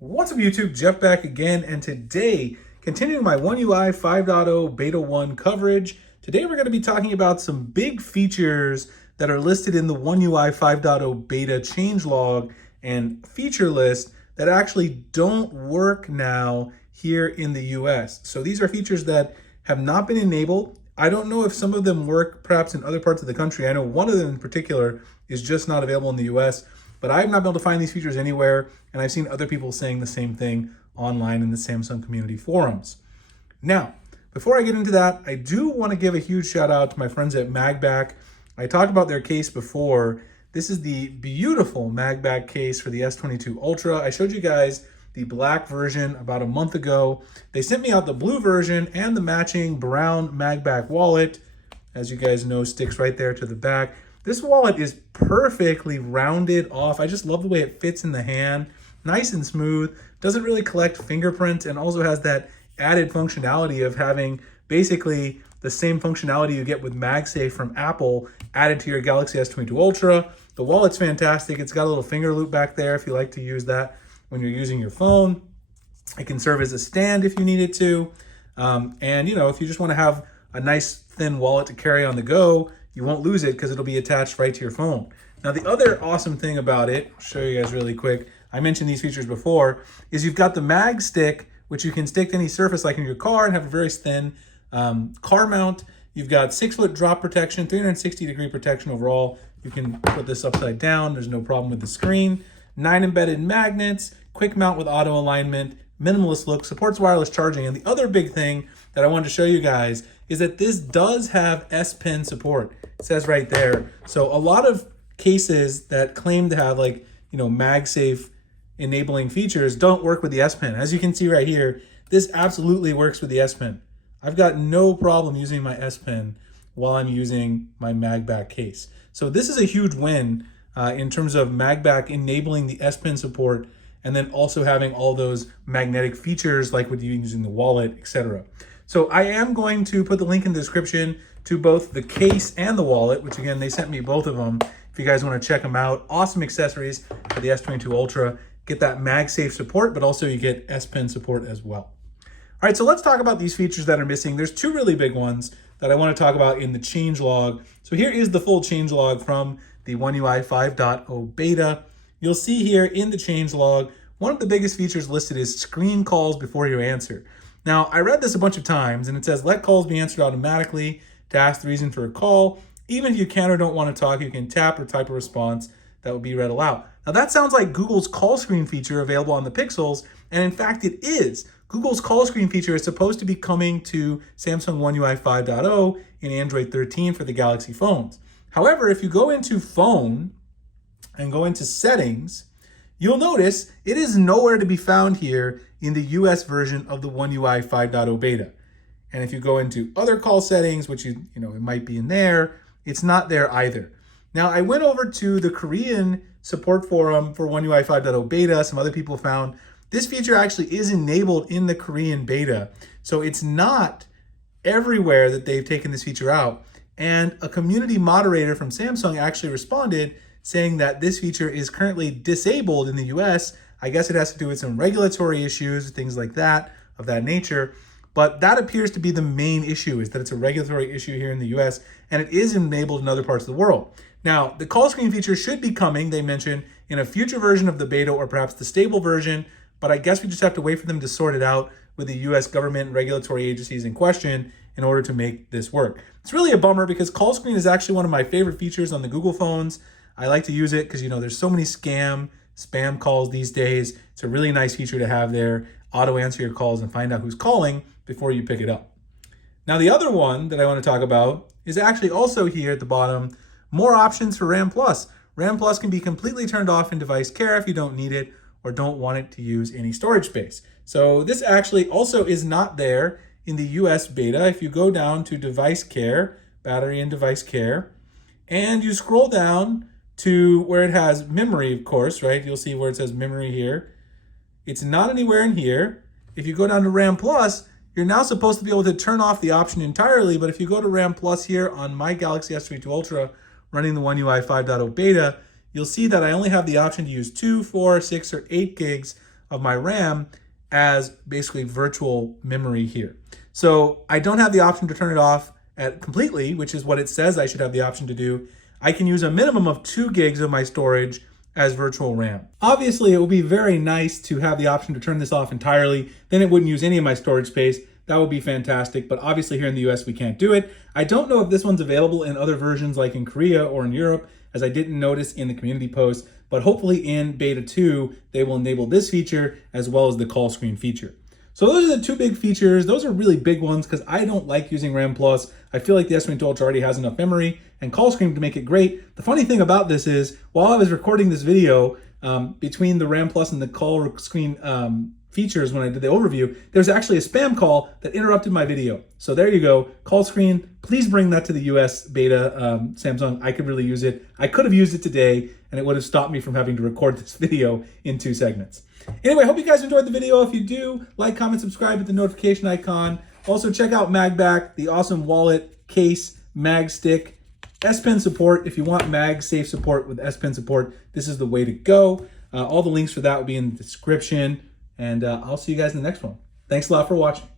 What's up YouTube, Jeff back again, and today, continuing my One UI 5.0 Beta 1 coverage, today we're going to be talking about some big features that are listed in the One UI 5.0 Beta changelog and feature list that actually don't work now here in the US. So these are features that have not been enabled. I don't know if some of them work perhaps in other parts of the country. I know one of them in particular is just not available in the US, but I have not been able to find these features anywhere, and I've seen other people saying the same thing online in the Samsung community forums. Now, before I get into that, I do want to give a huge shout out to my friends at MagBak. I talked about their case before. This is the beautiful MagBak case for the S22 Ultra. I showed you guys the black version about a month ago. They sent me out the blue version and the matching brown MagBak wallet. As you guys know, sticks right there to the back. This wallet is perfectly rounded off. I just love the way it fits in the hand. Nice and smooth. Doesn't really collect fingerprints, and also has that added functionality of having basically the same functionality you get with MagSafe from Apple added to your Galaxy S22 Ultra. The wallet's fantastic. It's got a little finger loop back there if you like to use that when you're using your phone. It can serve as a stand if you need it to. And you know, if you just want to have a nice thin wallet to carry on the go, you won't lose it because it'll be attached right to your phone. Now, the other awesome thing about it, I'll show you guys really quick. I mentioned these features before, is you've got the mag stick, which you can stick to any surface like in your car and have a very thin car mount. You've got 6-foot drop protection, 360-degree protection overall. You can put this upside down. There's no problem with the screen. 9 embedded magnets, quick mount with auto alignment, minimalist look, supports wireless charging. And the other big thing that I wanted to show you guys is that this does have S Pen support. It says right there. So a lot of cases that claim to have, like, you know, MagSafe enabling features don't work with the S Pen. As you can see right here, this absolutely works with the S Pen. I've got no problem using my S Pen while I'm using my MagBak case. So this is a huge win in terms of MagBak enabling the S Pen support, and then also having all those magnetic features like with you using the wallet, etc. So I am going to put the link in the description to both the case and the wallet, which again, they sent me both of them. If you guys want to check them out, awesome accessories for the S22 Ultra. Get that MagSafe support, but also you get S Pen support as well. All right, so let's talk about these features that are missing. There's two really big ones that I want to talk about in the changelog. So here is the full changelog from the One UI 5.0 beta. You'll see here in the changelog, one of the biggest features listed is screen calls before you answer. Now, I read this a bunch of times, and it says, let calls be answered automatically. To ask the reason for a call, even if you can or don't want to talk, you can tap or type a response that will be read aloud. Now, that sounds like Google's call screen feature available on the Pixels, and in fact, it is. Google's call screen feature is supposed to be coming to Samsung One UI 5.0 in Android 13 for the Galaxy phones. However, if you go into Phone and go into Settings, you'll notice it is nowhere to be found here in the US version of the One UI 5.0 beta. And if you go into other call settings, which it might be in there, it's not there either. Now, I went over to the Korean support forum for One UI 5.0 beta. Some other people found this feature actually is enabled in the Korean beta. So it's not everywhere that they've taken this feature out. And a community moderator from Samsung actually responded saying that this feature is currently disabled in the US. I guess it has to do with some regulatory issues, things like that, of that nature. But that appears to be the main issue, is that it's a regulatory issue here in the US, and it is enabled in other parts of the world. Now, the call screen feature should be coming, they mentioned, in a future version of the beta or perhaps the stable version, but I guess we just have to wait for them to sort it out with the US government and regulatory agencies in question in order to make this work. It's really a bummer because call screen is actually one of my favorite features on the Google phones. I like to use it because, there's so many spam calls these days. It's a really nice feature to have there. Auto answer your calls and find out who's calling before you pick it up. Now, the other one that I want to talk about is actually also here at the bottom, more options for RAM+. RAM+ can be completely turned off in device care if you don't need it or don't want it to use any storage space. So this actually also is not there in the US beta. If you go down to device care, battery and device care, and you scroll down to where it has memory, of course, right? You'll see where it says memory here. It's not anywhere in here. If you go down to RAM+, you're now supposed to be able to turn off the option entirely, but if you go to RAM Plus here on my Galaxy S22 Ultra running the One UI 5.0 beta, you'll see that I only have the option to use 2, 4, 6, or 8 gigs of my RAM as basically virtual memory here. So I don't have the option to turn it off completely, which is what it says I should have the option to do. I can use a minimum of 2 gigs of my storage as virtual RAM. Obviously, it would be very nice to have the option to turn this off entirely. Then it wouldn't use any of my storage space. That would be fantastic, but obviously here in the US, we can't do it. I don't know if this one's available in other versions like in Korea or in Europe, as I didn't notice in the community post, but hopefully in beta 2, they will enable this feature as well as the call screen feature. So those are the 2 big features. Those are really big ones because I don't like using RAM Plus. I feel like the S22 Ultra already has enough memory and call screen to make it great. The funny thing about this is, while I was recording this video, between the RAM Plus and the call screen features when I did the overview, there's actually a spam call that interrupted my video. So there you go, call screen. Please bring that to the US beta, Samsung. I could really use it. I could have used it today and it would have stopped me from having to record this video in 2 segments. Anyway, I hope you guys enjoyed the video. If you do, like, comment, subscribe, hit the notification icon. Also check out MagBak, the awesome wallet, case, mag stick, S Pen support. If you want MagSafe support with S Pen support, this is the way to go. All the links for that will be in the description. And I'll see you guys in the next one. Thanks a lot for watching.